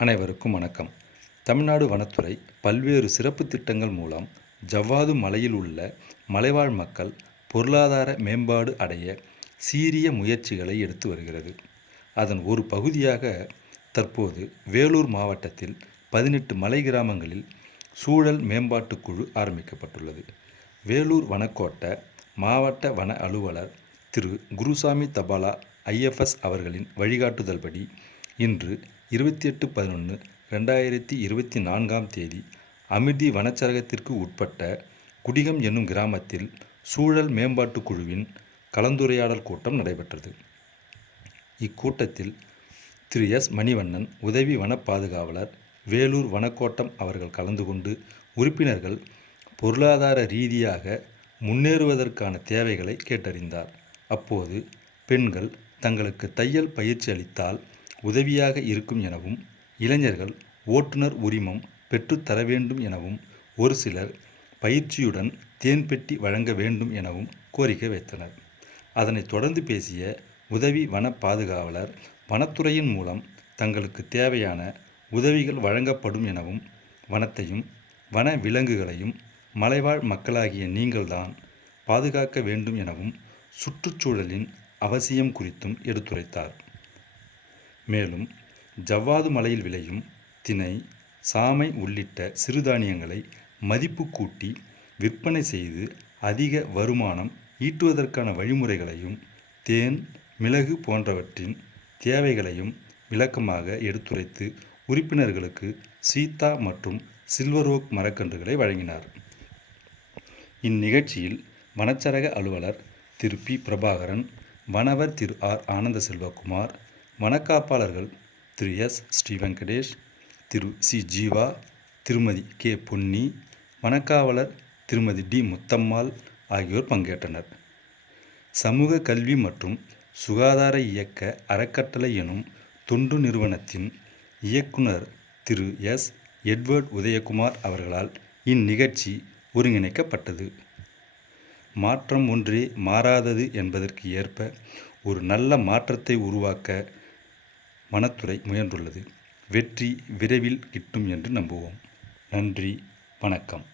அனைவருக்கும் வணக்கம். தமிழ்நாடு வனத்துறை பல்வேறு சிறப்பு திட்டங்கள் மூலம் ஜவ்வாது மலையில் உள்ள மலைவாழ் மக்கள் பொருளாதார மேம்பாடு அடைய சீரிய முயற்சிகளை எடுத்து வருகிறது. அதன் ஒரு பகுதியாக தற்போது வேலூர் மாவட்டத்தில் 18 மலை கிராமங்களில் சூழல் மேம்பாட்டுக் குழு ஆரம்பிக்கப்பட்டுள்ளது. வேலூர் வனக்கோட்ட மாவட்ட வன அலுவலர் திரு குருசாமி தபாலா IFS அவர்களின் வழிகாட்டுதல்படி இன்று 28/11/2024 அமிர்தி வனச்சரகத்திற்கு உட்பட்ட குடிகம் என்னும் கிராமத்தில் சூழல் மேம்பாட்டுக் குழுவின் கலந்துரையாடல் கூட்டம் நடைபெற்றது. இக்கூட்டத்தில் திரு மணிவண்ணன் உதவி வன பாதுகாவலர் வேலூர் வனக்கோட்டம் அவர்கள் கலந்து கொண்டு உறுப்பினர்கள் பொருளாதார ரீதியாக முன்னேறுவதற்கான தேவைகளை கேட்டறிந்தார். அப்போது பெண்கள் தங்களுக்கு தையல் பயிற்சி அளித்தால் உதவியாக இருக்கும் எனவும், இளைஞர்கள் ஓட்டுநர் உரிமம் பெற்றுத்தர வேண்டும் எனவும், ஒரு சிலர் பயிற்சியுடன் தேன் பெட்டி வழங்க வேண்டும் எனவும் கோரிக்கை வைத்தனர். அதனைத் தொடர்ந்து பேசிய உதவி வன பாதுகாவலர், வனத்துறையின் மூலம் தங்களுக்கு தேவையான உதவிகள் வழங்கப்படும் எனவும், வனத்தையும் வன விலங்குகளையும் மலைவாழ் மக்களாகிய நீங்கள்தான் பாதுகாக்க வேண்டும் எனவும், சுற்றுச்சூழலின் அவசியம் குறித்தும் எடுத்துரைத்தார். மேலும் ஜவ்வாது மலையில் விளையும் தினை, சாமை உள்ளிட்ட சிறுதானியங்களை மதிப்பு கூட்டி விற்பனை செய்து அதிக வருமானம் ஈட்டுவதற்கான வழிமுறைகளையும், தேன், மிளகு போன்றவற்றின் தேவைகளையும் விளக்கமாக எடுத்துரைத்து உறுப்பினர்களுக்கு சீத்தா மற்றும் சில்வர் ஓக் மரக்கன்றுகளை வழங்கினார். இந்நிகழ்ச்சியில் வனச்சரக அலுவலர் திரு P. பிரபாகரன், வனவர் திரு R. ஆனந்த செல்வகுமார், வனக்காப்பாளர்கள் திரு S. ஸ்ரீவெங்கடேஷ், திரு C. ஜீவா, திருமதி K. பொன்னி, வனக்காவலர் திருமதி D. முத்தம்மாள் ஆகியோர் பங்கேற்றனர். சமூக கல்வி மற்றும் சுகாதார இயக்க அறக்கட்டளை எனும் தொண்டு நிறுவனத்தின் இயக்குனர் திரு S. எட்வர்ட் உதயகுமார் அவர்களால் இந்நிகழ்ச்சி ஒருங்கிணைக்கப்பட்டது. மாற்றம் ஒன்றே மாறாதது என்பதற்கு ஏற்ப ஒரு நல்ல மாற்றத்தை உருவாக்க வனத்துறை முயன்றுள்ளது. வெற்றி விரைவில் கிட்டும் என்று நம்புவோம். நன்றி, வணக்கம்.